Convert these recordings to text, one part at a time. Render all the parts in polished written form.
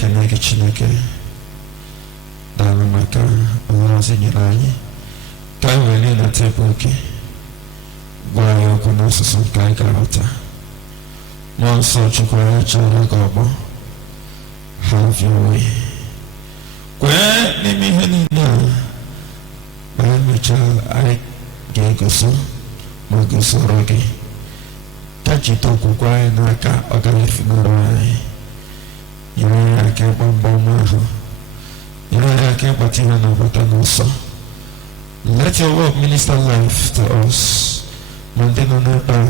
kenege Chineke daalụ maka ozi nyere anyị ka anyị were na tebụl gị gwa anyị okwu n'asụsụ nke anyị ga-aghọta. Mmụọ nsọ Chukwu anyị chọrọ gị ọgbọ, have your way. Kwee n'ime ihe niile a ma anyị mechaa anyị ga-egoso ma gosoro gị ka jide okwukwe anyị n'aka ọ gaghị efunarị anyị. Nyere anyị aka ịgba mbọ ọma ahụ, nyere anyị aka ịgbata ihe na-agbata n'ụsọ. Let your word minister life to us. Ma ndị nọ n'ebe a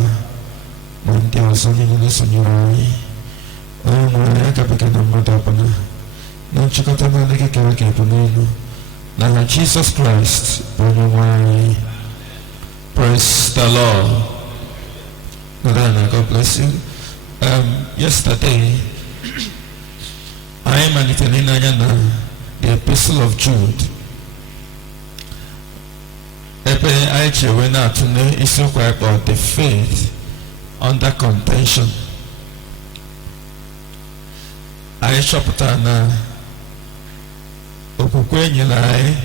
ma ndị ọzọ niile na-esonyere anyị, onye nwere anyị agabiga na mmadụ ọbụla na nchịkọta naanị gị kere ka ebu n'elu n'aha Jesus Christ bụ onye nwe anyị. Praise the Lord. God bless you. Yesterday I malitere ịnanya na the Epistle of Jude. Ebe anyị chewe na-atụle isiokwu anyị kpọrọ the faith under contention. Anyị chọpụtara na okwukwe nyere anyị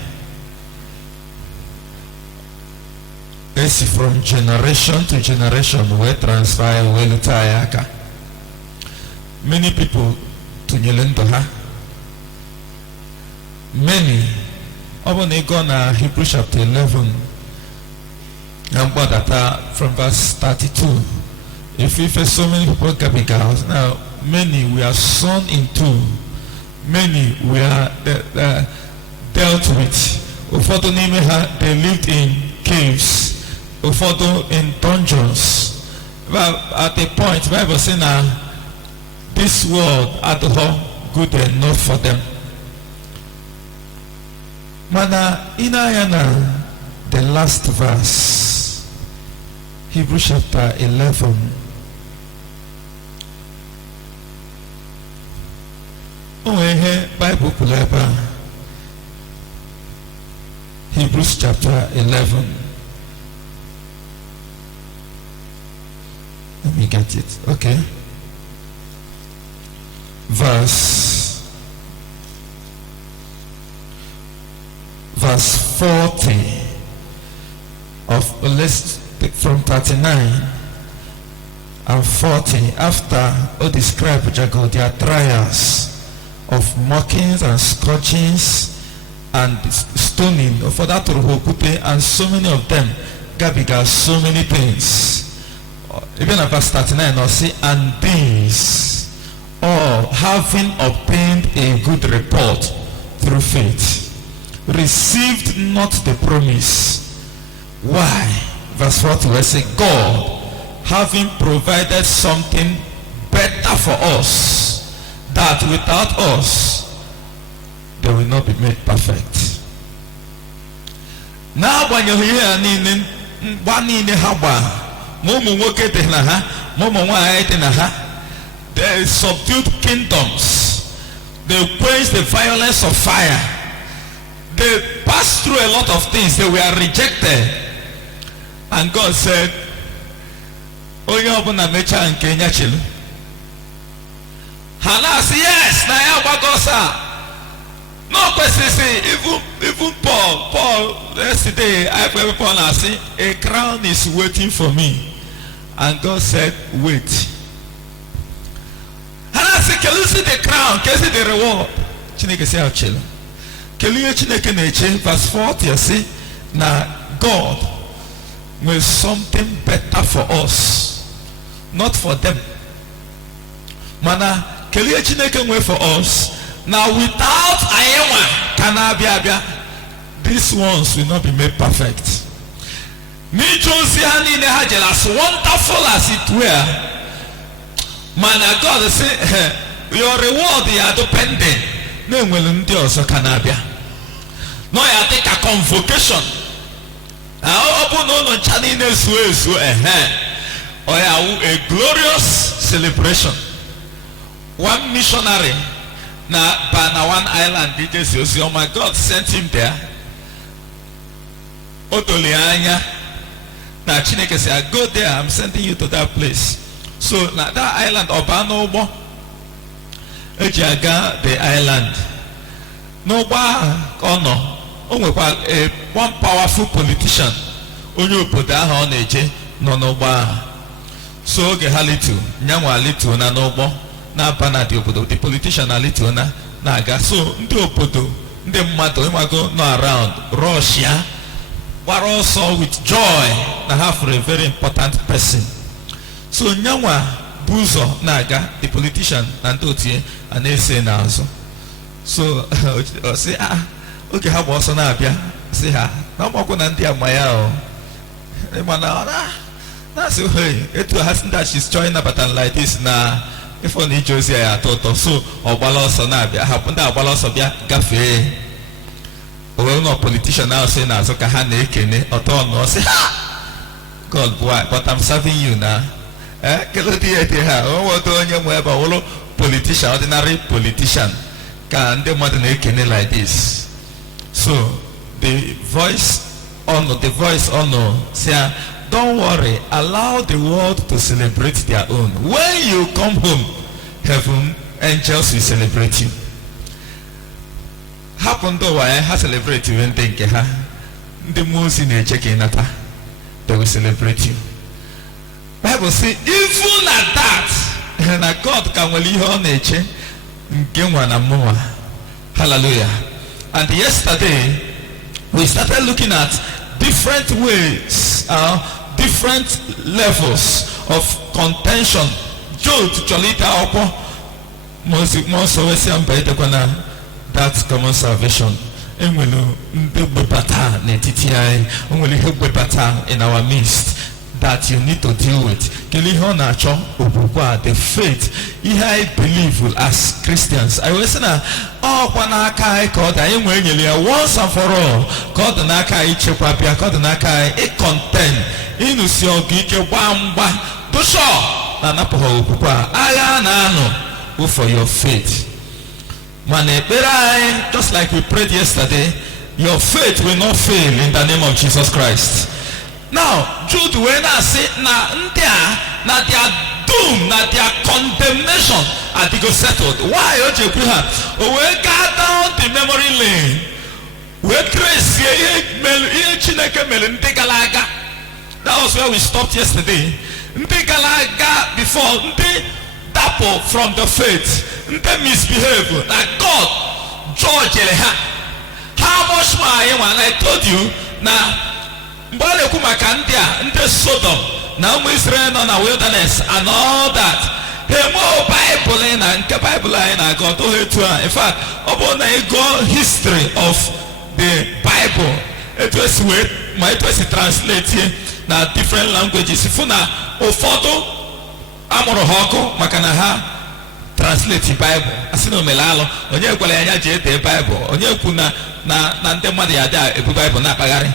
esi from generation to generation wee transfer wee lute anyị aka. Many people tụnyere ndụ ha. Many, ọ bụ na ịgụ na Hebrew chapter 11 na mgbadata from verse 32, if so many people gabiga, now many we are sown into, many we are dealt with. Ụfọdụ n'ime ha they lived in caves, ụfọdụ in dungeons. But at a point Bible say na this world adịghị good enough for them. Mana ịna-anya na the last verse, Hebrew chapter 11, o nwere ihe Bible kwuru ebe a. Hebrews chapter 11. Let me get it. Okay. Verse 40 of, let's take from 39 and 40. After all describe their trials of mockings and scourgings and stoning for that and so many of them gabiga so many things. Even at verse 39 I'll say, and these all having obtained a good report through faith received not the promise. Why? Verse 40 will say, God having provided something better for us, that without us they will not be made perfect. Now when you hear they subdued kingdoms, they quenched the violence of fire, they passed through a lot of things, they were rejected, and God said, Hannah said, yes, no question. Even Paul yesterday, I heard Paul say, a crown is waiting for me. And God said, wait. Hannah said, can you see the crown? Can you see the reward? Chineke say, chill. Can you Chineke neche? Verse 40, you see, now God will something better for us, not for them. Mana, can you Chineke wait for us? Now without Ayewa, Kanabia, these ones will not be made perfect. As wonderful as it were, man, God say, your reward is dependent. No will do also Kanabia. No, I take a convocation. I open on Chinese ways, or a glorious celebration. One missionary. Now, Banawan Island, DJ, oh my God, sent him there. Otolianya. Now, Chineke said, go there, I'm sending you to that place. So, now that island, Obanobo, eji aga the island n'ụgbọ ahụ ka ọ nọ o nwekwa one powerful politician onye obodo ahụ ọ na-eje nọ n'ụgbọ ahụ so oge ha litu nyanwa litu na n'ụgbọ na-aba na dị obodo the politician na litu na-aga so ndị obodo ndị mmadụ ịmago nọ around Russia gbara ọsọ with joy na ha for a very important person so nyanwa bụ ụzọ na-aga the politician na ndị otie a na-ese n'azụ so ọ sị oge ha gba ọsọ na-abịa sị ha na ọgbakọ na ndị ama ya o mana na-asị etu ha sị that she's joining Abatan like this na ifo na ije ozi ya atọ ụtọ so ọ gbala ọsọ na-abịa ha ndị agbala ọsọ bịa gafee o wee nọ politician ahụ sị n'azụ ka ha na-ekene ọtọ ọnụ sị ha God boy but I'm serving you na kelodi ya dị ha o nwedo onye nwe ebe ọwụrụ politician ordinary politician ka ndị mmadụ na-ekene like this so the voice honor say don't worry, allow the world to celebrate their own. When you come home, heaven, angels will celebrate you. Happen to why I celebrate you when think the most in a checking at they will celebrate you. Bible say even at that, and God can will you on nature, give one and more. Hallelujah. And yesterday we started looking at different ways, different levels of contention. Joe to Cholita Opo, most always that's common salvation. And we know the better in our midst that you need to deal with. The faith I believe as Christians. I was saying, once and for all, God nakai chepapia, God nakai e content. Inusio gike wamba dosho na napoho papa aya na no for your faith. Just like we prayed yesterday, your faith will not fail in the name of Jesus Christ. Now, Jude when I say na their doom, na their condemnation are to go settled. Why we got down the memory lane. We trace that was where we stopped yesterday. Before dapple from the faith, misbehave. That God, George, how much more? When I told you now. Mbale kumakandia nte Sodom na Israel na wilderness and all that. Hey, more Bible in and Bible in I got to in fact, about the history of the Bible. It was translated na different languages. Funa ofoto amoro hoko makana ha translate the Bible. Asino melalo onye kwala anya je the Bible. Onye kuna na nte mmadụ ya da Bible na pagari.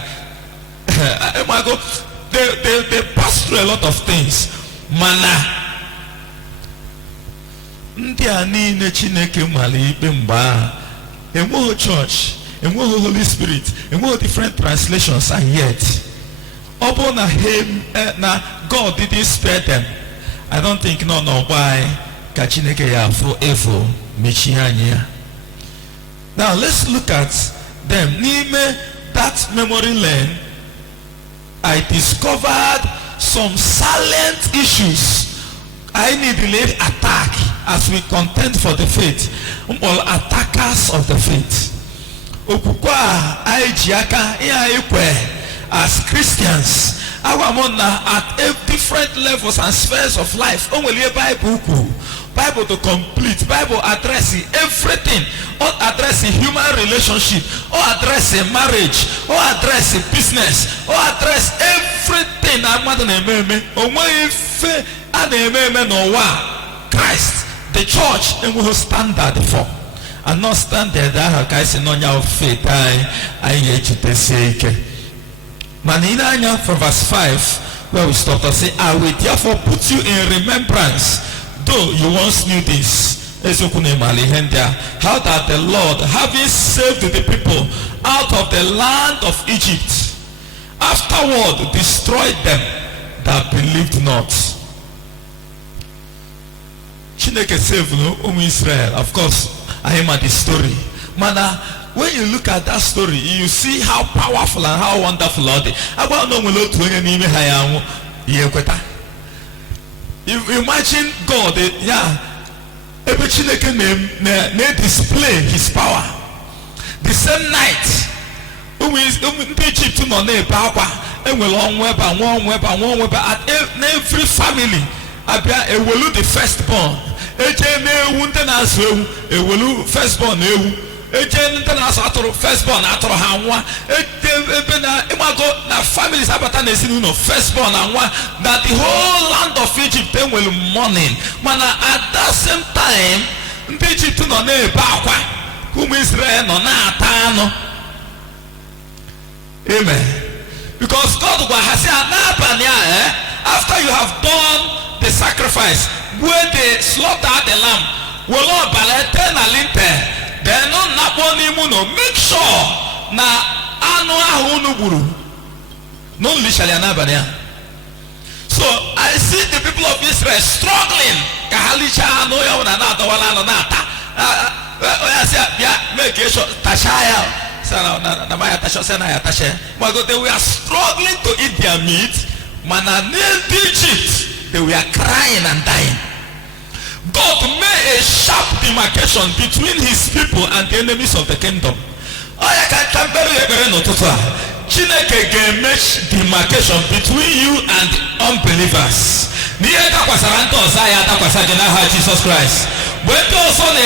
They pass through a lot of things. Mana ndị a niile Chineke mali ikpe mgba enweghị church, enweghị Holy Spirit, enweghị different translations and yet ọ bụ na God didn't spare them. I don't think no why ka Chineke ya afọ evo mechie anya ya. Now let's look at them. N'ime that memory lane I discovered some salient issues. I need delayed attack as we contend for the faith. All attackers of the faith. Okukwa aijiaka as Christians. Our mona at different levels and spheres of life. Only Bible to complete. Bible addressing everything. Or addressing human relationship. Or addressing marriage. Or addressing business. Or address everything. Christ, the church, and we will stand there for. And not stand there that guys in on your faith. I hate to say. Manina from verse 5, where we stop to say, I will therefore put you in remembrance. Though you once knew this, how that the Lord, having saved the people out of the land of Egypt, afterward destroyed them that believed not. Chineke save Israel. Of course, I am at the story. Mana, when you look at that story, you see how powerful and how wonderful it is. Imagine God, every Chineke may display his power. The same night, Egypt no na ebe and will on weber at every family. Abia ewelu the firstborn. Eje na wunde na azu ewelu firstborn ewu. Eje nte na aso atoro firstborn atoro ha nwa. Ebe na imago na families abata na esinu no firstborn anwa that the whole land of Egypt they will mourning. Mana at that same time, ndị Egypt no na ebe akwa. Ụmụ Israel no na ata anụ. Amen. Because God has said, after you have done the sacrifice, when they slaughter the lamb, will not balete na linte. Then no make sure na anu ahunu buru. No lishali anabania. So I see the people of Israel struggling. Kahalicha anu ya na na wala no nata. Make sure tashaya. They were struggling to eat their meat. Egypt, they were crying and dying. God made a sharp demarcation between his people and the enemies of the kingdom. Chineke can make demarcation between you and unbelievers. Jesus Christ. When those on the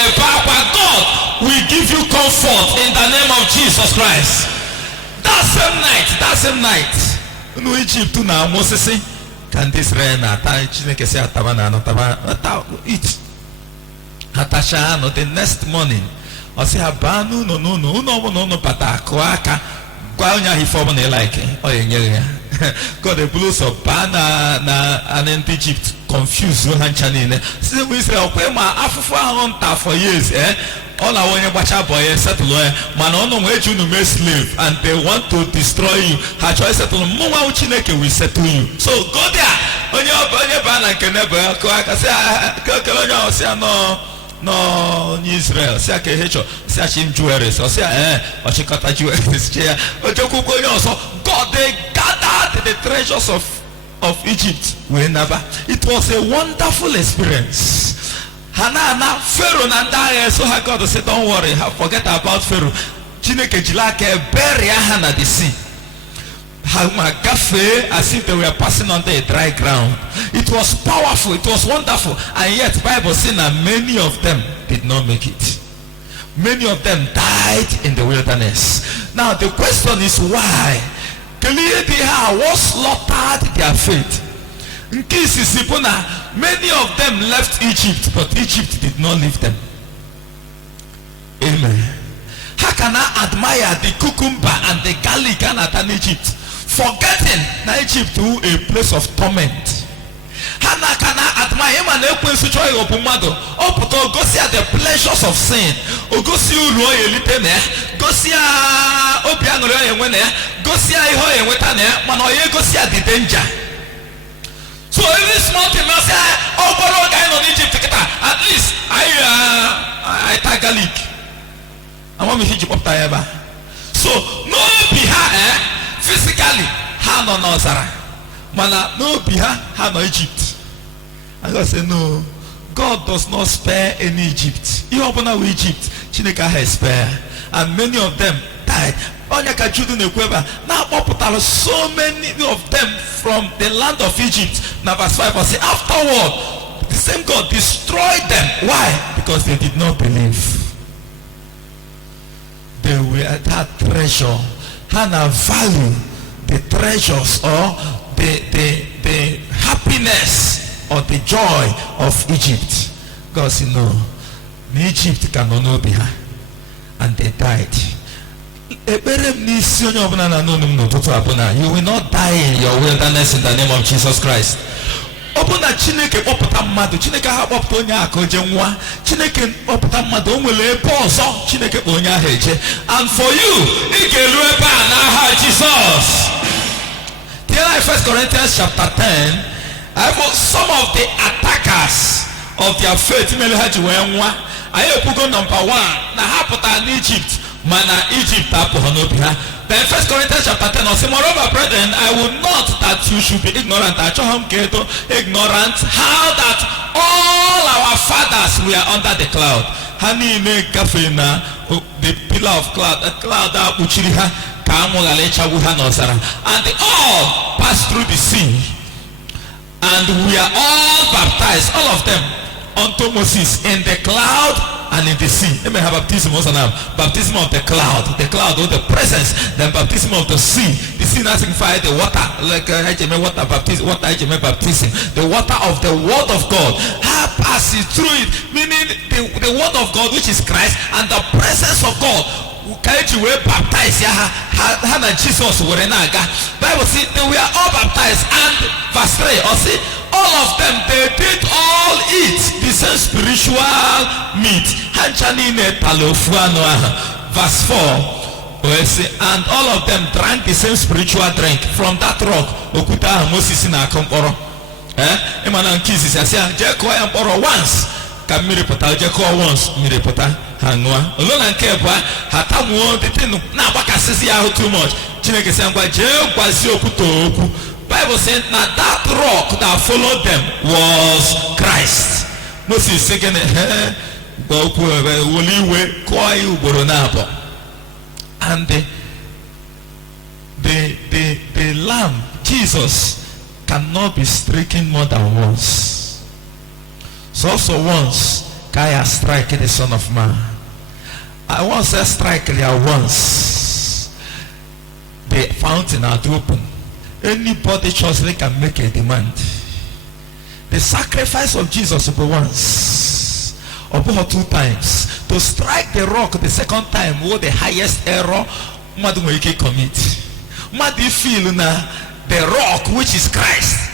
God will give you comfort in the name of Jesus Christ. That same night, no Egypt na Moses can this rain Chineke say atabana eat. Hatasha no the next morning. I say abanu no patakwaka. Gwanya he form like God the blues of Bana and in Egypt confused Chanine. See we Israel Africa for years, all I want to boy settle man on way to make slave and they want to destroy you. Her choice settle Mama Chineke will settle you. So go there. On your banner can never say no Israel. Say him jewelry. So say or she cut a jewelry chair. God they gathered the treasures of Egypt. It was a wonderful experience. Hana Pharaoh and so I got to say, don't worry, forget about Pharaoh. Chineke jilake bury Hana the sea. As if they were passing on the dry ground. It was powerful, it was wonderful, and yet Bible says that many of them did not make it. Many of them died in the wilderness. Now the question is why? What slaughtered their faith? Many of them left Egypt, but Egypt did not leave them. Amen. How can I admire the cucumber and the garlic in Egypt, forgetting that Egypt to a place of torment? How can I admire him and go see the pleasures of sin? Go see go see the danger. So every small thing I say, guy on Egypt, at least I take garlic. I want me to Egypt up there. So no biha physically, ha no Sarah. Mana no biha, ha no Egypt. I gotta say no. God does not spare any Egypt. He opened up Egypt, Chineke has spare, and many of them died. So many of them from the land of Egypt. Now verse 5 will say, afterward, the same God destroyed them. Why? Because they did not believe. They were that treasure. Hannah value the treasures or the happiness or the joy of Egypt. God said, no, Egypt cannot be her. And they died. You will not die in your wilderness in the name of Jesus Christ. And for you, Jesus. Here in 1 Corinthians chapter 10, some of the attackers of their faith imelu ha ji wee nwa. Anyị ekwugo number 1 na ha pụtara n'Egypt mana Egypt apụghị n'obi ha. Then 1 Corinthians chapter 10 say, moreover, brethren, I will not that you should be ignorant. Ignorant how that all our fathers were under the cloud. The pillar of cloud, the cloud and they all passed through the sea. And we are all baptized, all of them, unto Moses in the cloud and in the sea. They may have baptism also now. Baptism of the cloud or the presence. Then baptism of the sea. The sea now signifies the water, like water baptism. The water of the word of God. How passes through it, meaning the word of God, which is Christ, and the presence of God. You were baptized. Hannah Jesus were in Aga. Bible says they were all baptized, and verse 3 or see all of them they did all eat the same spiritual meat. Verse 4 we see, and all of them drank the same spiritual drink from that rock. Okuta Moses na komporo. Emana nkisi asia jeko ya mporo once. Kamiri pota jeko once miri pota hanwa. Olona nkebwa hatamu detenu na bakasisi ya too much. Chineke sangwa je kwasi okuto oku. Bible says now that rock that followed them was Christ. Moses saying and the lamb Jesus cannot be stricken more than once. So also once Kaya strike the Son of Man. I once strike there once. The fountain had opened. Anybody just can make a demand. The sacrifice of Jesus will be once or 2 times. To strike the rock the second time was the highest error Madu commit. Madu feel na the rock, which is Christ,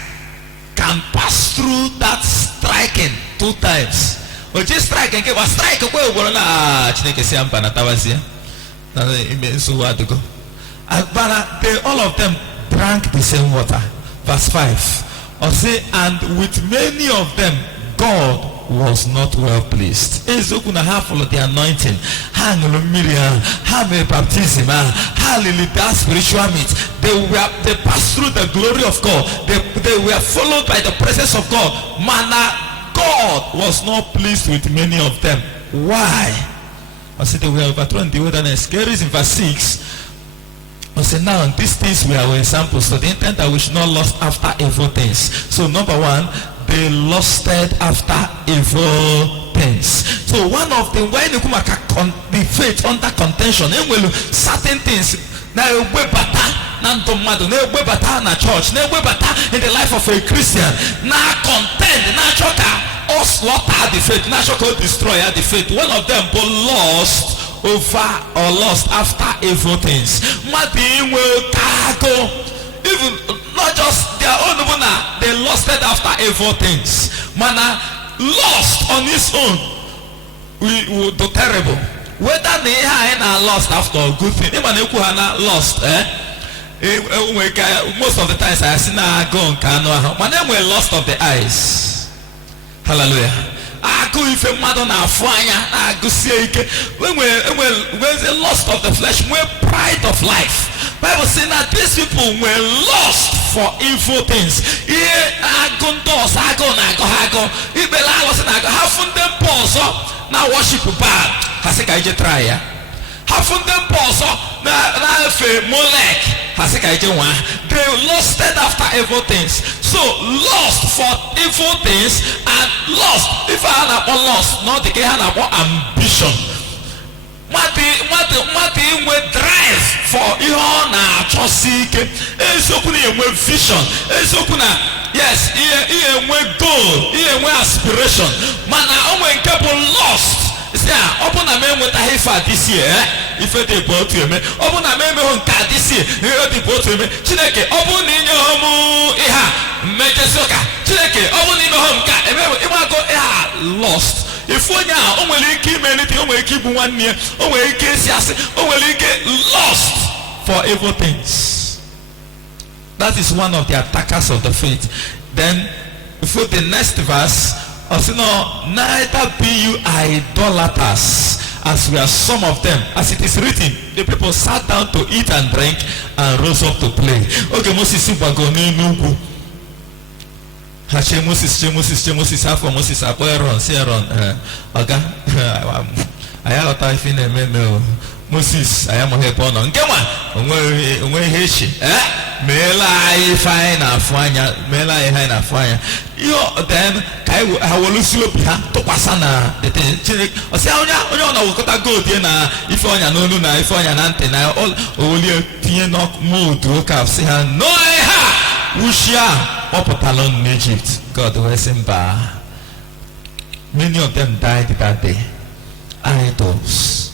can pass through that striking 2 times. Or just strike and give a strike away. All of them drank the same water. Verse 5 or say, and with many of them God was not well pleased. Ezokuna half of the anointing, hang Miriam, have a baptism, hallelujah, that spiritual meat. They passed through the glory of God. They were followed by the presence of God. God was not pleased with many of them. Why? I said they were overthrown in the wilderness. Here is in verse 6. I say now these things were our examples, so the intent that we should not lust after evil things. So number 1, they lusted after evil things. So one of them, when you come the faith under contention, and will certain things now we bata nantomado, now we bata na church, now we bata in the life of a Christian. Now contend, now choka or slaughter the faith, now choka destroy the faith. One of them both lost over or lost after evil things. Even not just their own owner, they lusted after evil things. Mana lost on his own we would do terrible. Whether they are lost after a good thing, lost, most of the times I see now go on canoe. My name were lost of the eyes. Hallelujah. I go if a mother now fire, I go see when the lust of the flesh, when pride of life. Bible saying that these people were lost for evil things. Here I go doors, I go. If the Lord was I go, have them pause up now worship bad. I say I just try ya. Have them pause up now Molech. I say I just want. They lusted after evil things. So lost for evil things and lost. If I had not lost, not the had about ambition. What we drive for your seek. Vision. Yes, here goal, here aspiration. Man, I lost. Yeah, open a man with a heifer this year. If they brought to me, open a man on cat this year. They brought to me. Chineke, open in your home. Make a soka. Chineke, open in your home. If I go lost. If we are only keep anything, only keep 1 year, only case yes, only get lost for evil things. That is one of the attackers of the faith. Then, for the next verse, Also, no, neither be you idolaters, as we are some of them. As it is written, the people sat down to eat and drink and rose up to play. Okay, Moses Nugu. Moses, after Moses, Aaron, okay. I have a thing in Moses, I am a helper on. Come on, when he Mela fine afanya, Mela hina fire. You then I will lose you behind to Pasana. The thing, or say, oh, no, go dinner if on your no, if on your antenna, all your Tianok mood to look up, say, no, Wushia, Opotalon in Egypt. God bless him. Many of them died that day. Idols.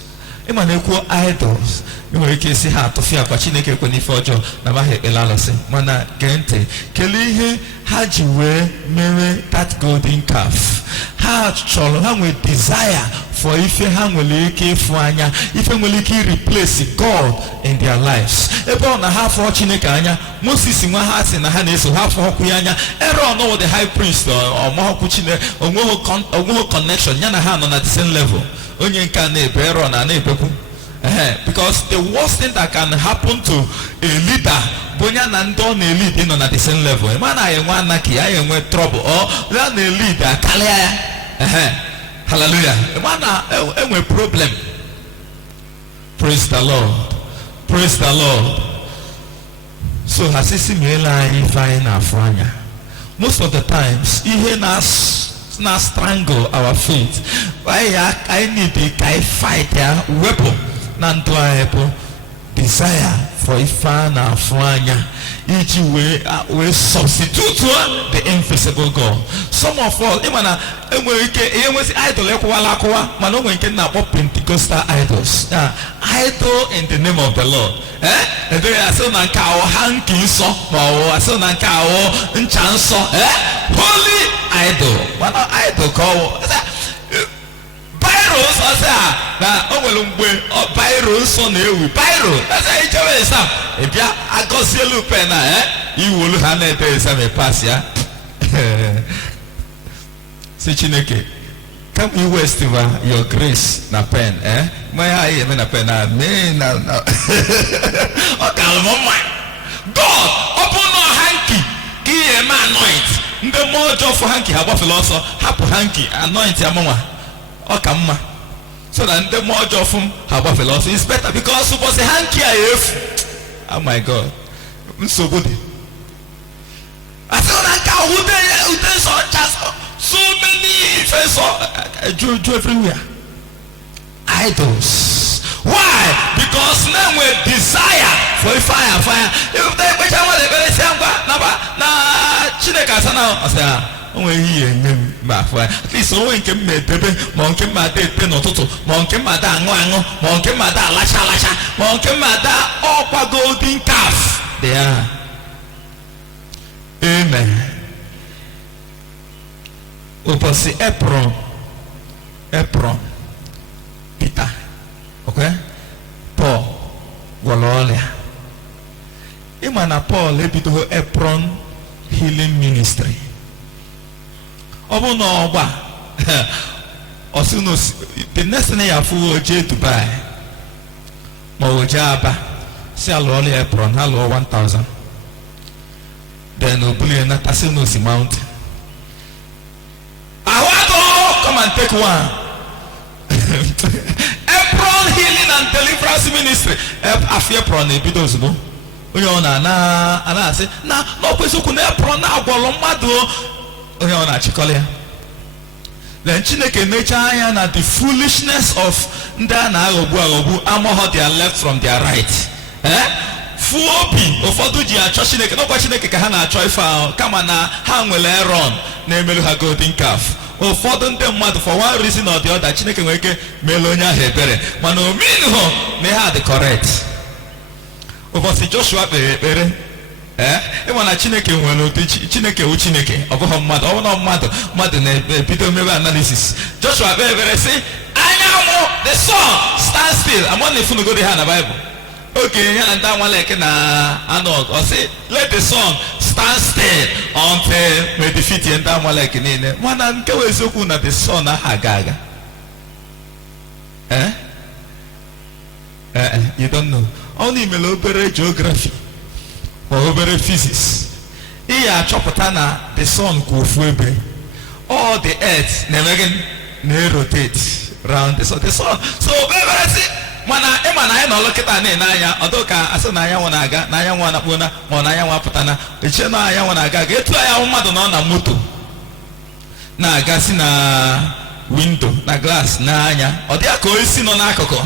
Emaneko idols. You will see how to fear Pachineke Konifojo, Namahe Elalose, Mana Gente, Kelihe, Hajiwe, Mere, that golden calf. How Cholo, with desire for if you hang Fuanya, if you will replace God in their lives. About a half for Chinekanya, Moses in my heart in the Hanes, half for Hokuyanya, Aaron know the high priest or Mohokuchine or Moho connection, Yanahan on at the same level. Only can neighbor on a neighbor. Because the worst thing that can happen to a leader, Bonya Nando a lead in on at the same level. A man I want Naki, I am with trouble, or then a leader, Kalia. Hallelujah. A man I am with problem. Praise the Lord. Praise the Lord. So Hasisi Mela Ifine Afranya. Most of the times, even us now strangle our feet. Why I need a fight a weapon. Nanto desire for Ifana Afranya. Each way we substitute the invisible God. Some of us, even idol ekwalakowa, man we can now Pentecostal idols. Idol in the name of the Lord. And they are so nanka o hanky so, or so nanka o nchanso. Holy idol. What idol call? Pyros, I say, now, Pyros on you, Pyro. That's how you tell yourself. If you are Goselu Pena, you will have a some pass, yeah. Sichineke, come you waste your grace, na pen, My eye, I mean a pen, me now. Okay, God, open no hanky, give a man anoint. The more job for hanky, have a philosopher, happy hanky, anoint your mama. Okama. So that the more of them have a philosophy is better because it was a hanky if oh my God. So good. I feel like so many faces everywhere. Idols. Why? Because now we desire for fire. If they wish I want to very same na Chineka sana I say at least one can make baby, monkey mother, penototo, monkey mother, monkey mother, lasha, monkey mother, all golden calf. They are. Amen. Opposite apron, Peter, okay, Paul, Walolia. Imana Paul, let me do apron healing ministry. Obo no oba osino the next thing you have to buy mo aba say aloli apron hello 1,000 then obuli na tasino si mount I want to come and take one apron healing and deliverance ministry afia apron e bidos no onye na ana say na no kwesoku na apron na agwolo mmadu. Then Chineke nature and the foolishness of Ndana Obu Amoho they are left from their right. Fuobi ofodu ji acho Chineke no kwa Chineke ka ha na acho ifa kama na ha nwele Aaron na emelu ha golden calf. Ofodu ndị mmadụ for one reason or the other Chineke nwere ike melu onye ahụ ebere mana ominu ho na ha dị correct. Ofosi Joshua kpere Emana Chineke nwere Chineke wu Chineke ọbụghọ mmadụ ọ bụna mmadụ na-ebido mebe analysis. Joshua kpere sị anyanwụ the sun stand still. Among the funu go ha na Bible. Okay, ya na ndị anwaleke na anọ ọ sị let the sun stand stand still until we defeat the entire Amalek niile. Mana nke weziokwu na the sun aga aga. You don't know. Only ime obere geography or obere physics. Iya achọpụta na the sun kwụ ofu ebe. All the earth na rotate round the sun. So obere si mana ịma na anyị nọ kịta na-anya ọdụ ka asị na anyanwụ na-aga na anyanwụ anakpuo na ma na anyanwụ apụta na eche na anyanwụ na-aga ga-etu anyanwụ mmadụ nọ na moto na-aga si na windo na glass n'anya ọ dị ka oisi nọ n'akụkụ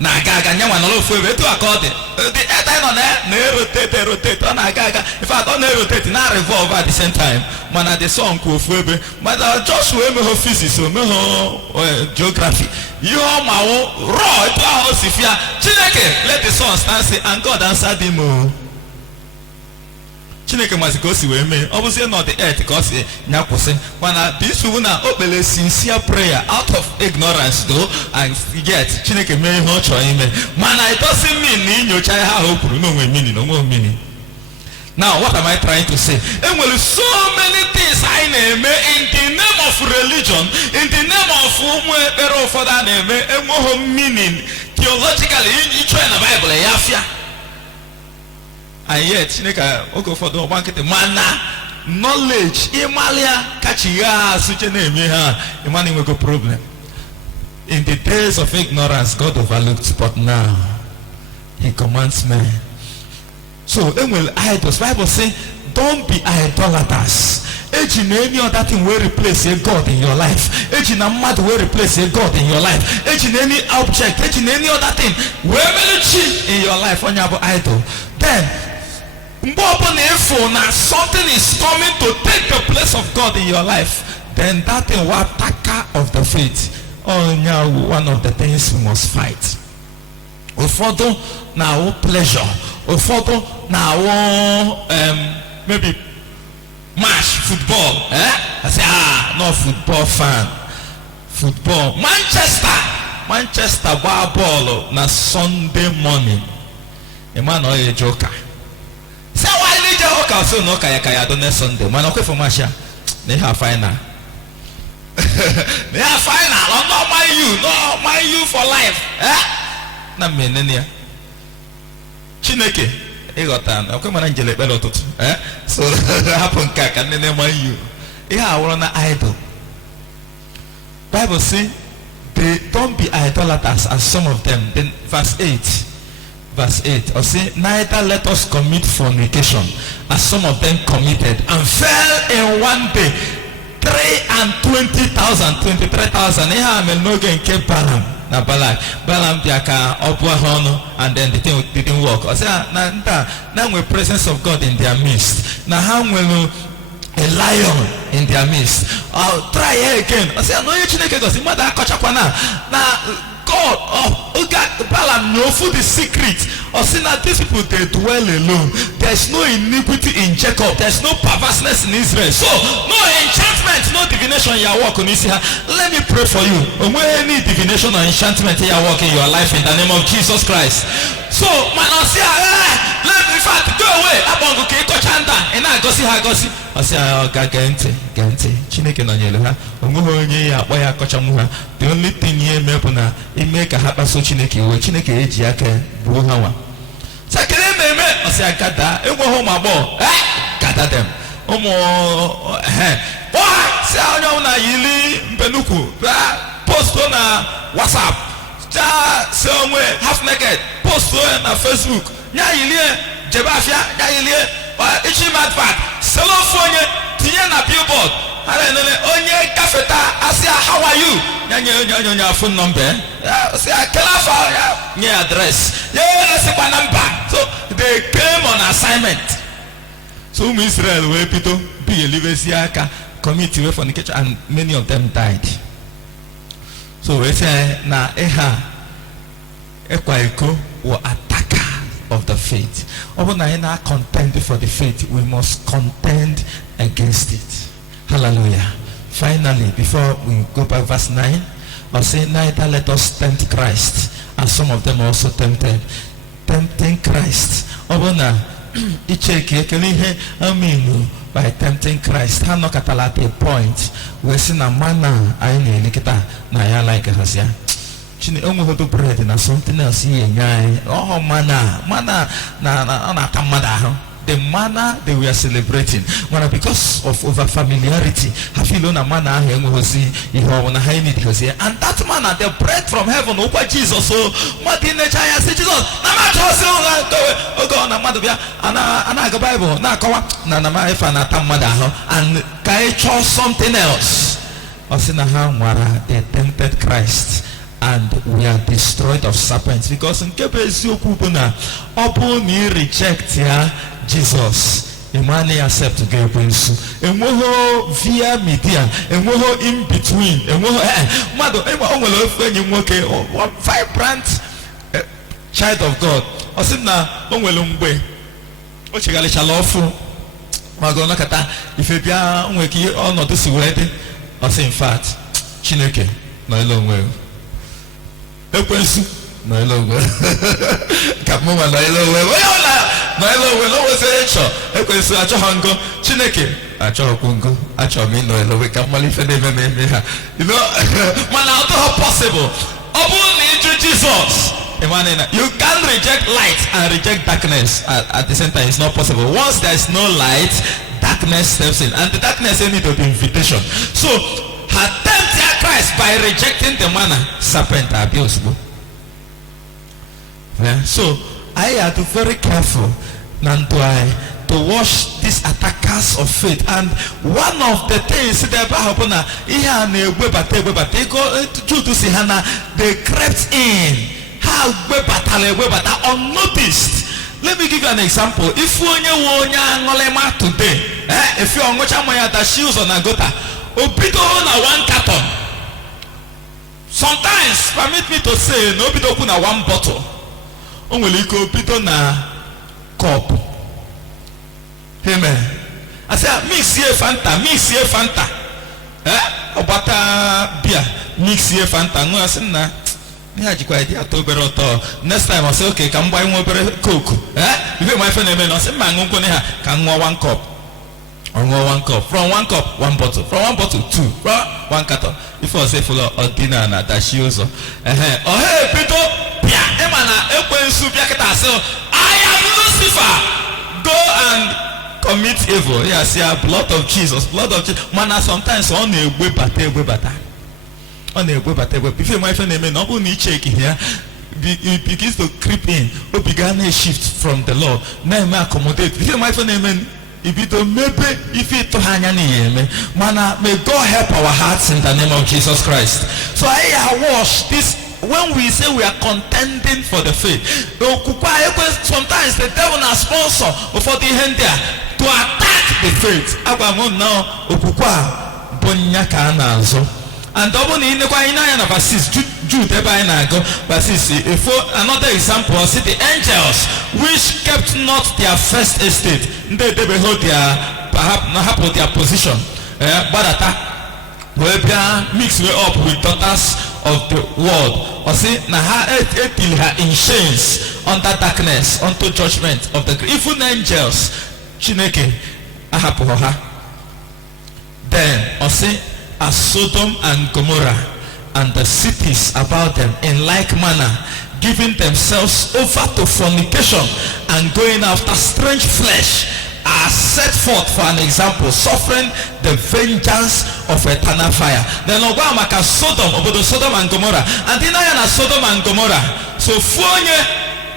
na-aga aga nyanwa nọrọ ofu ebe etu aka ọ dị the earth anyị nọ na-erotate ọ na-aga aga in fact ọ na-erotate na revolve at the same time mana the sun kwụ ofu ebe mana Joshua emegho physics omegho geography ihe ọ mawo raw etu ahụ o si fịa Chineke let the sun stand still and God answered him o Chineke masị ka o si wee mee ọ bụzie na the earth ka o si nya kwụsị mana bisuwu na o kpere sincere prayer out of ignorance though and yet Chineke mee ihe ọ chọrọ ime mana it doesn't mean na inyocha ihe ahụ o kwuru na onwe meaning. Now what am I trying to say? Enwere so many things I na-eme in the name of religion, in the name of ụmụ ekpere ụfọdụ a na-eme enweghị meaning theologically ịchọ na Bible ya afịa. And yet Chineke oge ụfọdụ ọgba nkịtị mana knowledge ịmalịa kachigha asụche na-eme ha ịmana inwego problem. In the days of ignorance God overlooked, but now He commands men. So enwere idols. Bible say don't be idolaters. Eji na any other thing will replace a God in your life. Eji na mmadụ will replace a God in your life. Eji na any object, eji na any other thing will meluchi in your life. Onye bụ idol. Then mgbe ọbụla efu na something is coming to take the place of God in your life, then that thing will attacker of the faith. One of the things we must fight. Ụfọdụ na pleasure. Ụfọdụ na maybe match football. I say no football fan. Football. Manchester gbaa bọọlụ na Sunday morning. Man oye joker. Say why ni joker so no kaya do next Sunday. Man okwe for match ya. They have final. They have final. No my you for life. Na menene ya. Chineke ịghọta na okwe mara njele ekpere ụtụtụ so hapụ nke a ka nne na-ema you ihe awụrụ na idol. Bible say they don't be idolaters as some of them. Then verse 8 or say neither let us commit fornication as some of them committed and fell in one day 23,000 ihe a mere n'oge nke Balaam na Balaam bịa ka ọ bụọ ha ọnụ and then the thing didn't work. Ọ sị na nwere presence of God in their midst na ha nwere a lion in their midst. Try it again. Ọ sị na onye Chineke gosi mmadụ akọchakwana na God Balaam know for the secret. Or say that these people they dwell alone. There's no iniquity in Jacob. There's no perverseness in Israel. So no enchantment, no divination you work on Israel. Let me pray for you. Any divination or enchantment you work in your life in the name of Jesus Christ. So man, I say, let me go away. Abongo ke kochanda. Ina gosi ha gosi. I say, gente. Chineke no nyele ha. Ongo onye ya akwa ya kocha mu ha. The only thing here mebu na ime ka ha paso Chineke we Chineke eji aka buo ha wa. Sakere meme I say agada egwo ho mabo. Gather them. Why? Say onye una yili mbenuku. Post na WhatsApp. Say onwe half naked. Post na Facebook. Nya yilie jebafia nya yilie ichi madvat. Selo fonye tinye na billboard. Onye kafeta asia how are you? Nya phone number. Say kelafa nya address. Say kwa number. So they came on assignment. So Israel we pito be a livesiaka committee we fornication and many of them died. So we say na ekwaiko were attacker of the faith. When I contend for the faith, we must contend against it. Hallelujah. Finally, before we go back verse 9, I'll say neither let us tempt Christ, as some of them also tempted. Tempting Christ. icheke ekele ihe aminu by tempting Christ. Ha nọkọtala at a point wee sị na mana anyị na-eli kịta na ya like hasia chine onweghị bread na something else ihe enye anyị ọhụ mana na ọ na-ata mmadụ ahụ. The manna they were celebrating, well, because of over familiarity, I feel na manna and that manna, the bread from heaven, over Jesus. So, Martin Chaya said, Jesus, go Bible, and Kai chose something else. They tempted Christ. And we are destroyed of serpents because in case you openly reject Jesus, Imani accept Gabriel's and via media and in between and mother vibrant child of God. Osina onwelumbe ochigali shalofu magona kata if you are onweki or not this wedding or in fact Chineke no long ekwensu na elowe kapmoma na elowe na elowe no we say cho ekwensu acho hango Chineke acho kungo acho mi no elowe kapmali fe de me ha you know man how possible open Jesus you can't reject light and reject darkness at the same time. It's not possible. Once there is no light, darkness steps in, and the darkness need to be invitation. So attempt Christ by rejecting the manna, serpent abuse. Yeah. So I have to be very careful to watch these attackers of faith. And one of the things they crept in unnoticed. Let me give you an example. If you today, if you are the shoes on a gota, Obito na one carton. Sometimes permit me to say no bito na one bottle. Onweliko Obito na cup. Amen. I say mix here Fanta. Obata beer, mix here Fanta. No, I say na. Next time I say okay, can buy one Coke. If my friend I say man can one cup. From one cup, one bottle. From one bottle, two. From one carton. If I say full of dinner and attaché also. Oh hey, Peter, I am Lucifer. Go and commit evil. Yes, yeah, blood of Jesus. Man, sometimes on a way bata. On a way bata. Before my friend name, no need check here. It begins to creep in. We began a shift from the Lord. Now I accommodate. Before my friend name. If it maybe if it to mana may God help our hearts in the name of Jesus Christ. So I watch this when we say we are contending for the faith. Sometimes the devil has sponsor for the hand there to attack the faith. And verse 6, Jude verse 6. Another example, see the angels which kept not their first estate. They behold perhaps their position. But mixed up with daughters of the world. Or see in chains under darkness unto judgment of the even angels. Chineke then or see as Sodom and Gomorrah and the cities about them in like manner, giving themselves over to fornication and going after strange flesh, are set forth for an example, suffering the vengeance of eternal fire. Then Obama Sodom and Gomorrah, and then I Sodom and Gomorrah. So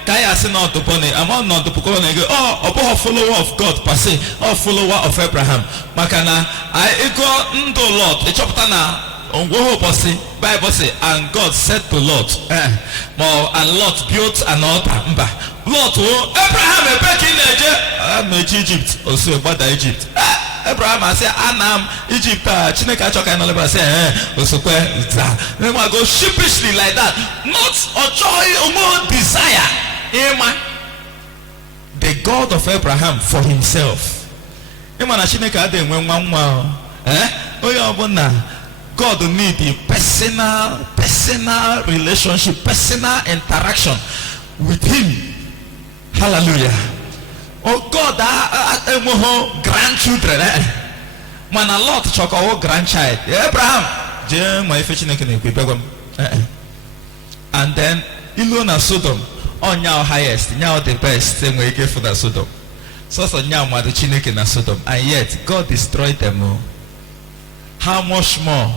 Kaya say not upon it. I'm not the follower of God per se, or follower of Abraham. Makana I equal ndo Lord. The chapter na Bible say, and God said to Lot, and Lot built an altar. Lot, Abraham back in Egypt, also about Egypt. Abraham say, Anam Egypt, Chineka Choka and all say, also then I go sheepishly like that, not a joy or more desire. The God of Abraham for himself. God need a personal relationship, personal interaction with him. Hallelujah. Oh God, grandchildren. Man, a lot of chocolate grandchild. Abraham, Jim, my fishing and then Ilona Sodom, on now highest, now the best, same way for the Sodom. So now mother Chineke na Sodom, and yet God destroyed them all. How much more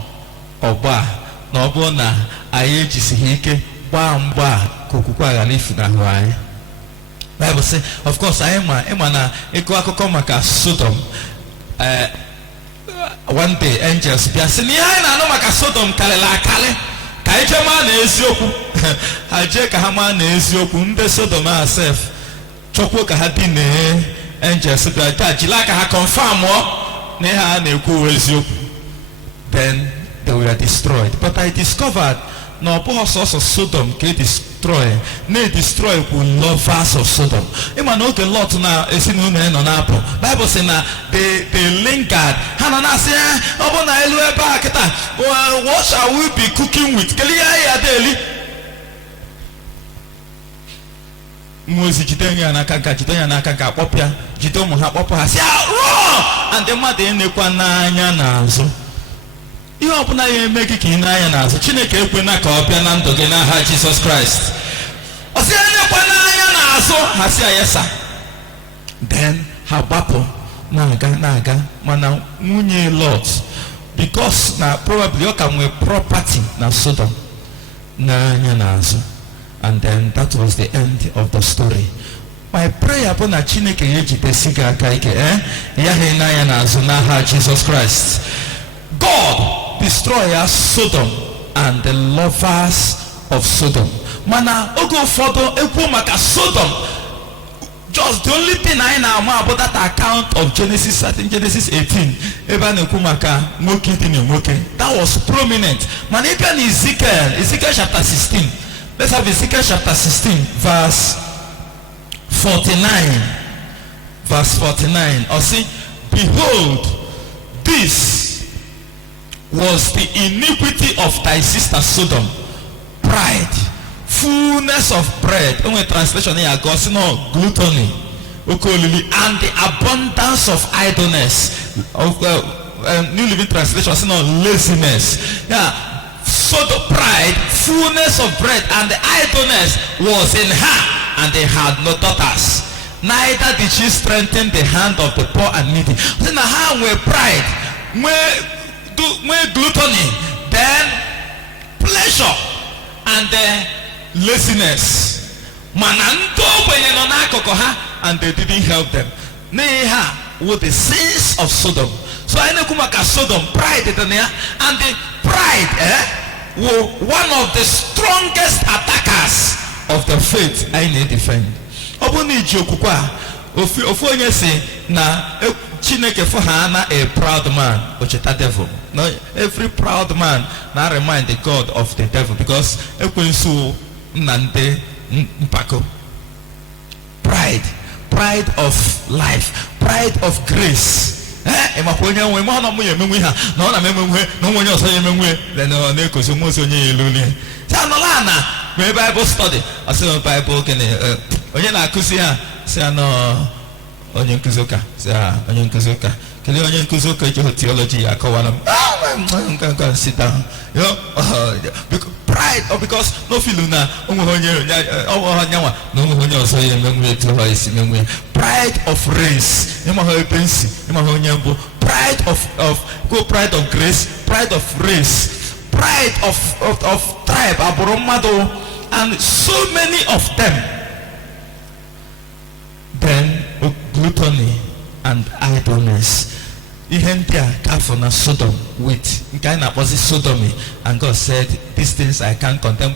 Oba Nobona Ayejisihike Bamba Kukukwa Galifu na Hawaii? Bible say, of course, I am na Equakomaka Sodom. One day angels be asking, I know Maka Sodom Kalela Kale. Kaijama na Ezioku. Haje Kahama na Ezioku. Nde Sodom herself. Chokwo Kahadine angels be Jilaka ha confirm Neha Neku Ezioku. Then they were destroyed. But I discovered no also Sodom can destroy. They destroy with lovers of Sodom. Even though the lot now is in on Apple. Bible says now they lingered. Hanana say, "Oh, na elu eba kita. What shall we be cooking with?" Keliya daily. Muzi jitenya na kaka popia. Jitomu ha popa say, "Wrong!" And the mother nekwa na anya na azu. You open a make it in Iana, so Chineke when I call Pianando Genaha Jesus Christ. Then Habapo Naga Mana Munye Lords. Because now probably you come with property na Sodom Nanyanazo. And then that was the end of the story. My prayer upon a Chineke Yeji Tesiga Kaike, Yahe Nayanazo Naha Jesus Christ. God destroy Sodom and the lovers of Sodom. Mana ogo photo ekwomaka Sodom. Just the only thing I know about that account of Genesis, I think Genesis 18. That was prominent. Man, even Ezekiel chapter 16. Let's have Ezekiel chapter 16, verse 49. Verse 49. Or see, behold, this was the iniquity of thy sister Sodom, pride, fullness of bread. Only translation here goes no gluttony, and the abundance of idleness. Of New Living Translation, no laziness. Yeah, Sodom, pride, fullness of bread, and the idleness was in her, and they had no daughters. Neither did she strengthen the hand of the poor and needy. Then how were pride, where gluttony, then pleasure, and laziness. And they didn't help them. Neha with the sins of Sodom. So I know Sodom, pride, and the pride were one of the strongest attackers of the faith I need defend. Chineke for Hana a proud man, Ocheta devil. No, every proud man now remind the God of the devil because Ekwensu Nante Mpako. Pride of life, pride of grace. Then my Bible study. I say my Bible can say no. Onye nkuzoka onye nkuzoka kele onye nkuzoka jo theology akawana sit down because pride or because no feel na pride of race pride of grace, pride of race, pride of tribe aboromado, and so many of them. Then gluttony and idleness. Sodom with kind of was sodomy, and God said, these things I can't contain.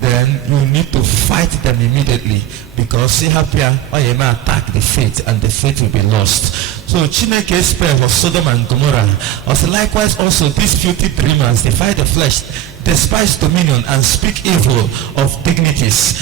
Then you need to fight them immediately, because or you may attack the faith and the faith will be lost. So Chineke spare for Sodom and Gomorrah. Also likewise also these filthy dreamers, they fight the flesh, despise dominion and speak evil of dignities.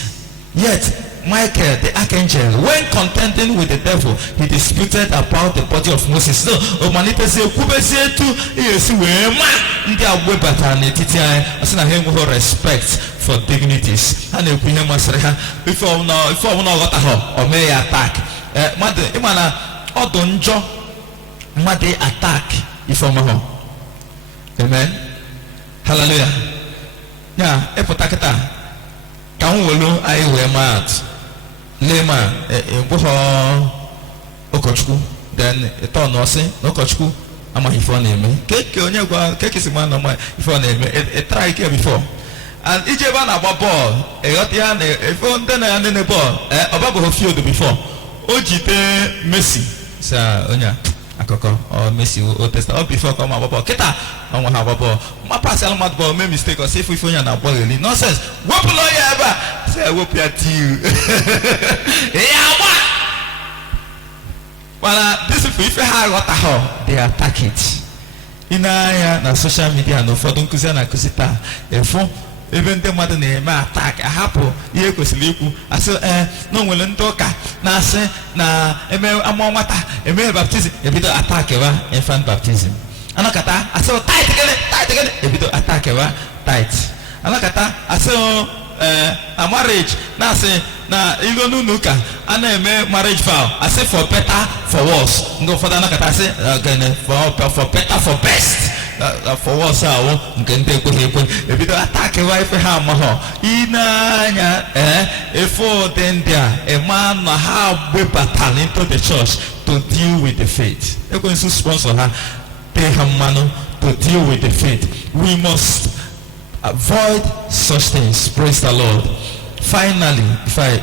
Yet Michael, the archangel, when contending with the devil, he disputed about the body of Moses. So, Omanite say, "Kubese tu yesi wema." Ndi abwebata netiti ay. Asina hemu ho respect for dignities. Ane kuye masreha. If I wanna got a ho, or may attack. Mother, imana odonjo. Mother attack. If I ho. Amen. Hallelujah. Yeah, epotaketa. Kaun wolo ay we mat. Lema boho okochku. Then eto no se no kochku. Ama ifo na eme. Keke onye gwa keke si man no ma ifo na eme. Try here before. And ije ba na ball. Got ya na ifo nde na ne ball. Oba go field before. Ojite Messi. Sa onya akoko or Messi o test up before come ball. Kita on ha ball. Ma pass almat ball make mistake or say if onya na ball really. Nonsense. Wop lo ya eba. Say wop ya tiu. Ya wa. Well, this if you have what they attack it. Ina na social media no for don't kuzi na kusita. Efo even the mother name attack a hapo ye kwesiliku aso no nwele ndoka na ase na eme amwata eme baptism e bido attack eba infant baptism. Anakata aso tight again e bido attack eba tight. Anakata aso a marriage na say na igonu nuka ana eme marriage vow I say for better for worse ngo for na kata say again for better for best for worse awo ngende ekwe e bido attack wife ha ma ho inanya efo then there a man na ha be battle into the church to deal with the faith e go sponsor her pay her mano to deal with the faith. We must avoid such things. Praise the Lord. Finally, if I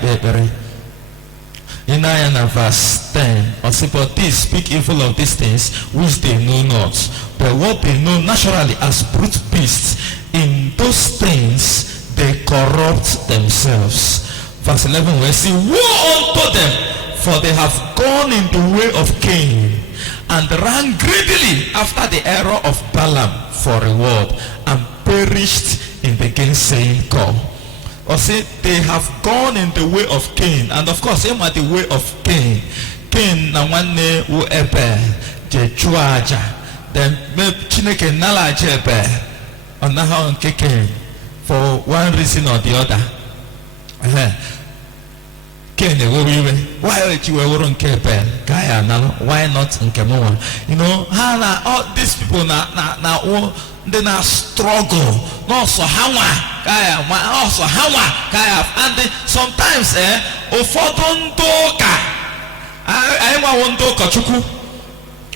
in verse 10, or say, but these speak evil of these things which they know not, but what they know naturally as brute beasts, in those things they corrupt themselves. Verse 11, we see, woe unto them, for they have gone in the way of Cain, and ran greedily after the error of Balaam for reward, and perished in the gainsaying call. Or say they have gone in the way of Cain, and of course, him at the way of Cain. Cain na one who ebe je chuaja, then me chineke nala jebe on na how Cain for one reason or the other. Cain why are you wearing Kebel? Guy why not Nkemoa? You know, how all these people na they na struggle. No so hawa kaya also hawa kaya and sometimes ofodondoka I want to chuku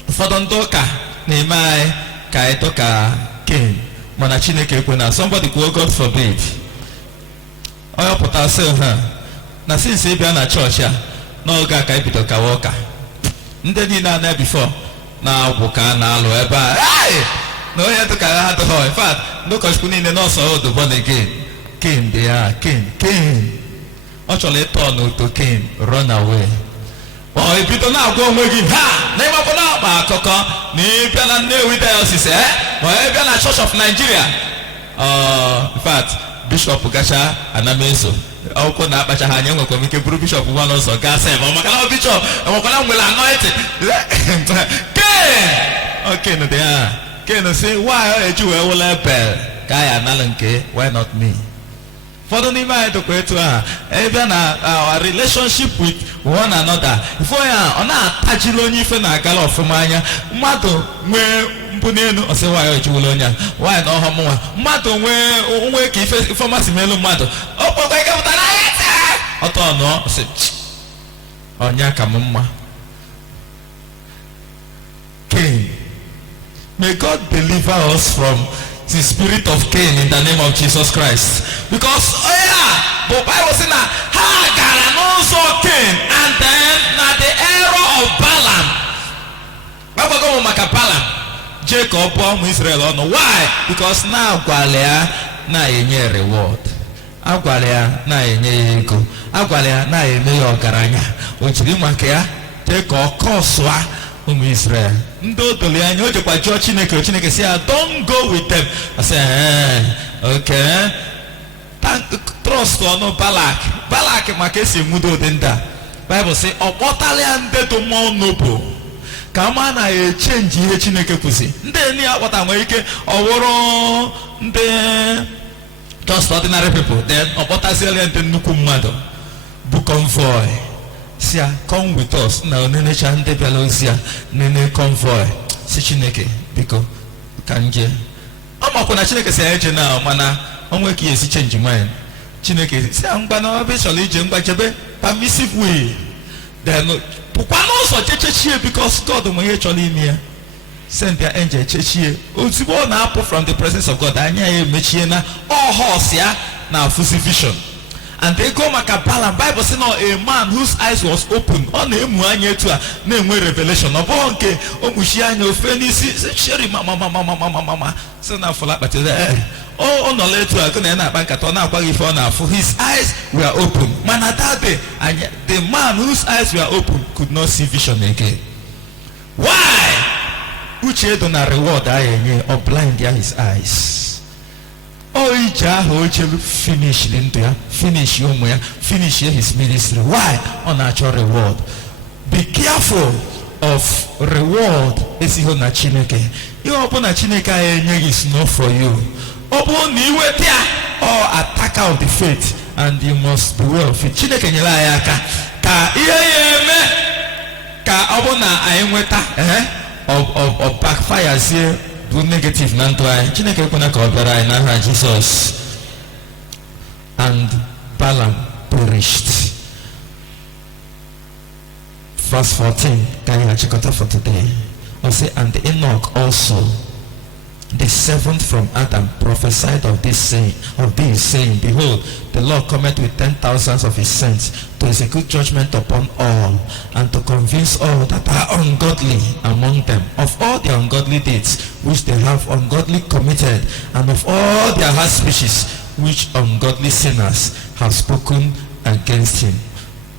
ofodondoka na kai toka Cain mana Chineke kwena somebody go God forbid oya put say na since e bia na church ya no ga ka ibido ka woka ndị niile na before na agwụka na alụ ebe a no ya to ka ha to in fact no ka shukuni ne no so do born again Cain there Cain actually turn to Cain run away o ibido na agwo onwe gi ha na imapọ na ma akọkọ na bia na Nnewi diocese o e bia na Church of Nigeria in fact Bishop Gacha Anameso ọkọ na akpacha ha anya nwekwa ike bụrụ bishop one ọzọ gaa sef maka na bishop enwekwala nwere anointing Cain dị ha Cain say why eji wee wụla Abel ka ya anala nke why not me fọdụ n'ime anyị dịkwa etu ha ebe na our relationship with one another before ya ọ na-atajiri onye ife na-agala ọfụma anya mmadụ nwee mbụ n'elu ọsị why eji wụla onye why na ọhọ mụnwa mmadụ nwee ka ife masị melu mmadụ ọ kpọkwa ike pụtara ọtọ ọnụọ ọsị ọnya ka m mma Cain. May God deliver us from the spirit of Cain in the name of Jesus Christ. Because the Bible says that Hagar and also Cain, and then na the error of Balaam. Baba go maka Balaam. Jacob born Israel on why? Because now gwalea na enye reward. Agwalea na enye ego. Agwalea na enye ogaranya. Ojiri maka ya Jacob koswa Israel. Ndo dolianya o jekwa jụọ Chineke say don't go with them. I say okay. trust ọnụ Balak maka esi enwudo ụdị ndị a. Bible sị ọ kpọtala ya ndị dị mmụọ noble ka ma na echenji ihe Chineke kwụsị. Ndị enyi ya kpọta nwere ike ọ bụrụ ndị just ordinary people, then ọ kpọtaziela ndị nnukwu mmadụ bụ convoy si ya come with us na onenecha ndị bịara ozi ya nene convoy si Chineke biko ka nje ọ makwa na Chineke si ya eje na mana onwe ka esi change mind. Chineke si ya ngwa na ọbịa chọrọ ije ngwa jebe permissive way, then pụkwa n'ụzọ chechechie because God nwe ihe chọrọ ime ya. Send their angel chechie ozugbo ọ na-apụ from the presence of God, anya ya emechie na horse ya na fusi vision. And they go maka Balaam. Bible say no, a man whose eyes was open ọ na-emu anya etu a na-enwe revelation. Ọ bụghị nke o muchi anya ofe n'isi sheri mama so na afọla akpati ọ nọla etu a na ya na-akpa nkata ọ na-akwaghị ife ọ na-afụ. His eyes were open. Mana that day the man whose eyes were open could not see vision again. Why? Uche do na reward ahụ enye ọ blind ya his eyes. Ije ahụ o jelu finish ndụ ya, finish ụmụ ya, finish his ministry. Why? Ọ na-achọ reward. Be careful of reward esighị na Chineke. Ihe ọbụla Chineke anyị enyeghị is not for you. Ọ bụrụ na iweta ya ọ attacker of the faith and you must beware of it. Chineke nyere anyị aka ka ihe ya eme ka ọ bụrụ na anyị nweta ọ backfirezie bụ negative na ndụ anyị. Chineke ekwena ka ọ bịara anyị n'aha Jizọs. And Balaam perished. Verse 14 ka anyị achịkọta for today. Ọ sị and Enoch also, the seventh from Adam, prophesied of this saying, behold, the Lord cometh with 10,000s of his saints to execute judgment upon all, and to convince all that are ungodly among them of all their ungodly deeds which they have ungodly committed, and of all their hard speeches which ungodly sinners have spoken against him.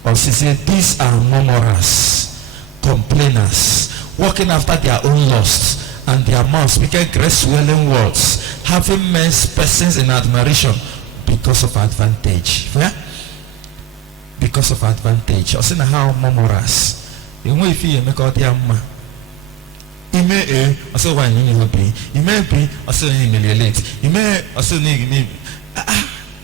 Also said, these are murmurers, complainers, walking after their own lusts, and their mouths speaketh great swelling words, having men's persons in admiration because of advantage. Yeah? Because of advantage. I say na how murmurers. Enwe ifi ye make all their ma. Ime I say why you be. Ime be I say you humiliate. Ime I say you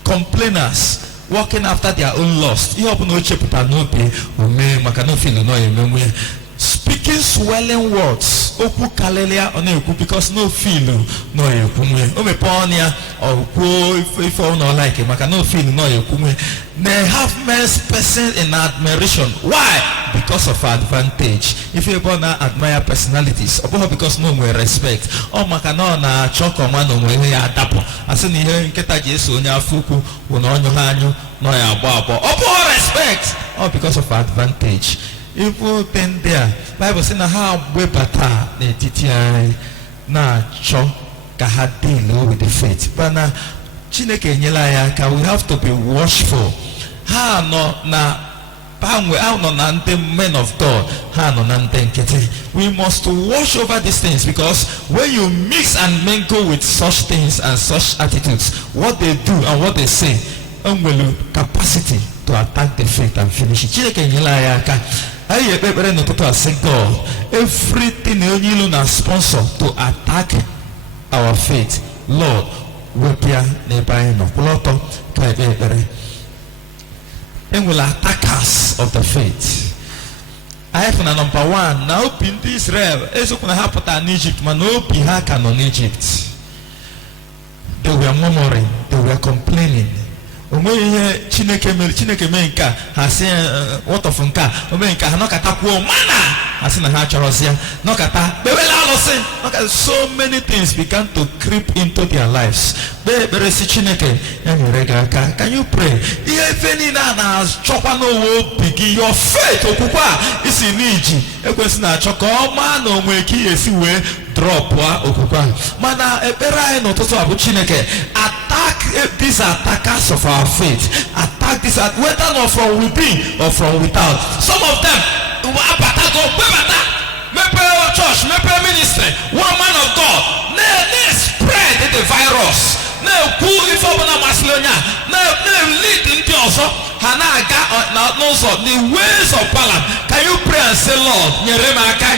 complainers, walking after their own lust. You open no chepụta no be o me maka no feel no ememwe. Speaking swelling words, okwu kalelia ọ na-ekwu because no feel no ekwu nwe o mepe ọnụ ya ọkwuo ife ọ nọ like maka no feel no ekwu nwe. They have men's person in admiration. Why? Because of advantage. If you wanna admire personalities, ọ because no nwere respect. Ọ maka na ọ na-achọ ka ọma na onwe ihe ya adapụ. Asị na ihe nkịta ji eso onye afọ ukwu bụ na ọnyụ ha anyụ na ya agbọ agbọ. Ọ bụ respect. All because of advantage. Evil thing there. Bible says na ha webata n'etiti anyị na-achọ ka ha deal with the faith. But na Chineke enyela anyị aka, we have to be watchful. Ha nọ na panwe, ha nọ na ndị men of God, ha nọ na ndị nkịtị. We must watch over these things because when you mix and mingle with such things and such attitudes, what they do and what they say, enwelu capacity to attack the faith and finish it. Chineke enyela anyị aka. I ekpekpere n'ụtụtụ asị God, everything onye ilu na sponsor to attack our faith, Lord, wepịa n'ebe anyị nọ. Kwụrụ ọtọ ka ekpe ekpere. Enwere attackers of the faith. Anyị fụ na number 1 na obi ndị Israel eziokwu na ha pụtara n'Egypt mana obi ha ka nọ n'Egypt. They were murmuring, they were complaining. Onwe ihe Chineke mee nke a ha sị what of nke a o mee nke ha nọkatakwuo mana ha sị na ha chọrọzi ya nọkata kpewela alụsị. So many things began to creep into their lives. Kpee ekpere si Chineke ya nyere gị aka. Can you pray? Ihe ife niile a na-achọkwa n'owe obi gị, your faith, okwukwe a isi n'iji ekwesị na-achọ ka ọ maa na onwe ka ị esi wee drop okwukwe a. Mana ekpere anyị n'ụtụtụ a bụ Chineke attack these attackers of our faith. Attack this whether not from within or from without. Some of them church, ministry, one man of God, they spread the virus. na-ekwu ife ọbụla masịrị onye a na-lead ndị ọzọ ha na-aga n'ụzọ the ways of Balaam. Can you pray and say, Lord, nyere m aka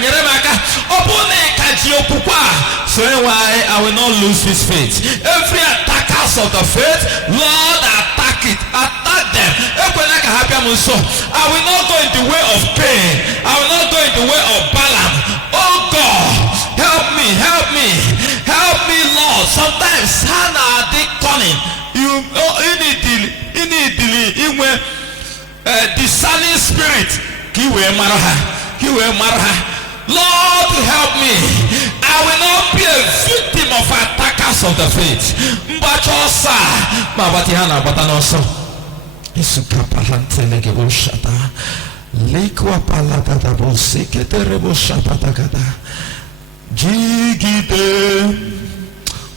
ọ bụrụ na ị ka ji okwukwe a so why I will not lose this faith. Every attackers of the faith, Lord, attack them. Ekwela ka ha bịa m nso. I will not go in the way of Cain. I will not go in the way of Balaam. Oh God, help me, Lord. Sometimes ha na-adị cunning. You need discerning spirit. Ka i wee mara ha. Lord, help me. I will not be a victim of attackers of the faith. Mbacha ọsa ma agbati ha na-agbata n'ọsọ. Isukapalantele gebo shata. Lekwa palagada bo seketere bo shapata gada. Jigide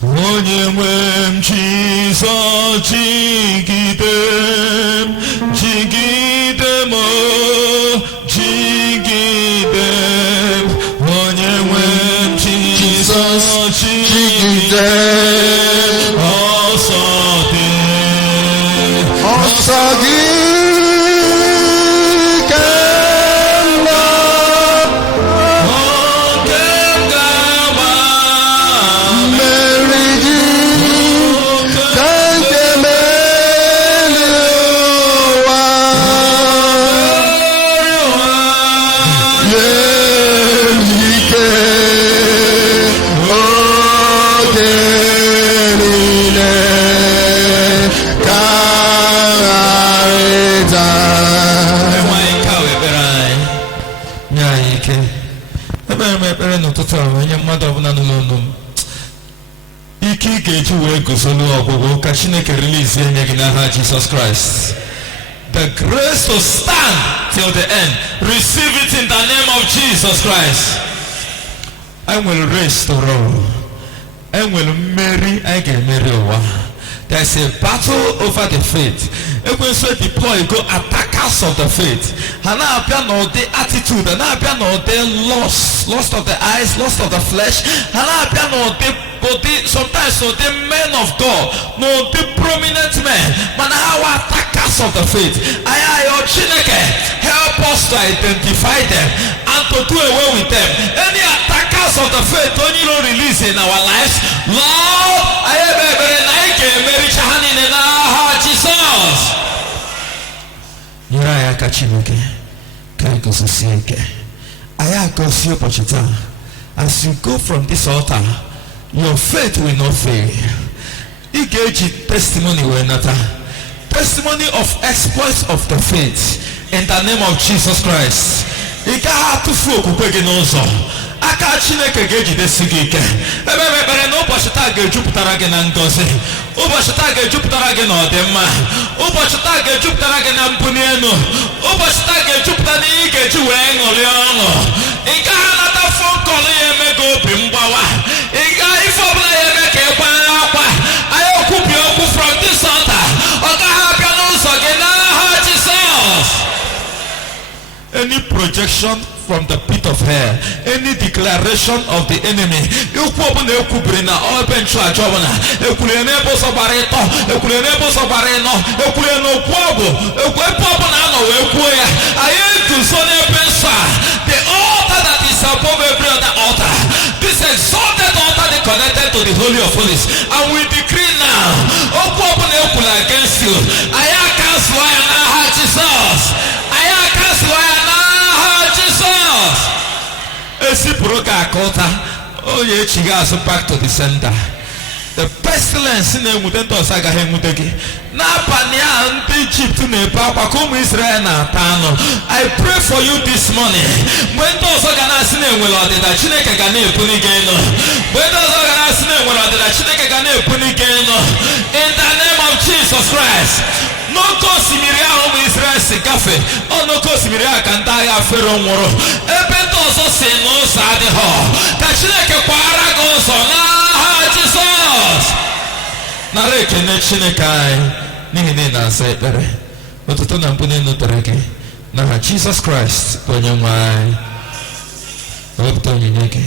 onye nwe m Jizọs, jigide m, jigide m, onye nwe m Jizọs, jigide m, ọsọ gị Jesus Christ. The grace to stand till the end. Receive it in the name of Jesus Christ. I will restore. I will marry. I can marry. There's a battle over the faith. When so deploy go attackers of the faith. And now appear no the attitude. And now appear no the lost of the eyes, lost of the flesh. And now appear no the body. Sometimes so the men of God, no the prominent men. But now attackers of the faith. Help us to identify them and to do away with them. Any attackers of the faith only don't release in our lives. Lord, I have a very nice in our heart, Jesus. Nyaya kachimike, kaiko sosieke. Ayako sio pochita. As you go from this altar, your faith will not fail. Igeji testimony will not. Testimony of exploits of the faith in the name of Jesus Christ. Ika tufu okukwege n'ụzọ. Aka Chineke ga-ejidesi gị ike. Ebe mekpere na ụbọchị taa ga-ejupụtara gị na ngọzi. Ụbọchị taa ga-ejupụtara gị na ọdịmma. Ụbọchị taa ga-ejupụtara gị na mbuli elu. Ụbọchị taa ga-ejupụta n'ihe ị ga-eji wee ṅụrịa ọṅụ. Ị gaghị anata phone call ya eme gị obi mgbawa. Ị gaghị ife ọbụla ya eme ka ị kwanye akwa. Anyị okwubi okwu from this altar. Ọ gaghị abịa n'ụzọ gị n'aha Jizọs. Any projection from the pit of hell, any declaration of the enemy, you open a kubrina or bench a jobana, a kulenebo sabareto, a kulenebo sabareno, a kuleno quabo, a weponano, a quaya. I am to son pensa, the altar that is above every other altar. This exalted altar is connected to the Holy of Holies. And we decree now, open against you. I am cancel Jesus. I am cancel Jesus. Esi broka akota. Oh ye chigas back to the center. The pestilence in the mutento saga hemuteki. Na pania anti Egypt ne papa come Israel na tano. I pray for you this morning. When those organizing will order that Chineke gane punigeno. When those organizing will order that Chineke gane punigeno. In the name of Jesus Christ. No consimiria home Israel sikafe. Oh no consimiria kantaya fero moro. Ebento so se no sade ho. Tachineke kwara goso na Jesus. Na reke ne Chineke nihi na asa ekpere. Otuto na mpune nutere gị. Na Jesus Christ onye nwe anyị. Wepụta onyinye gị.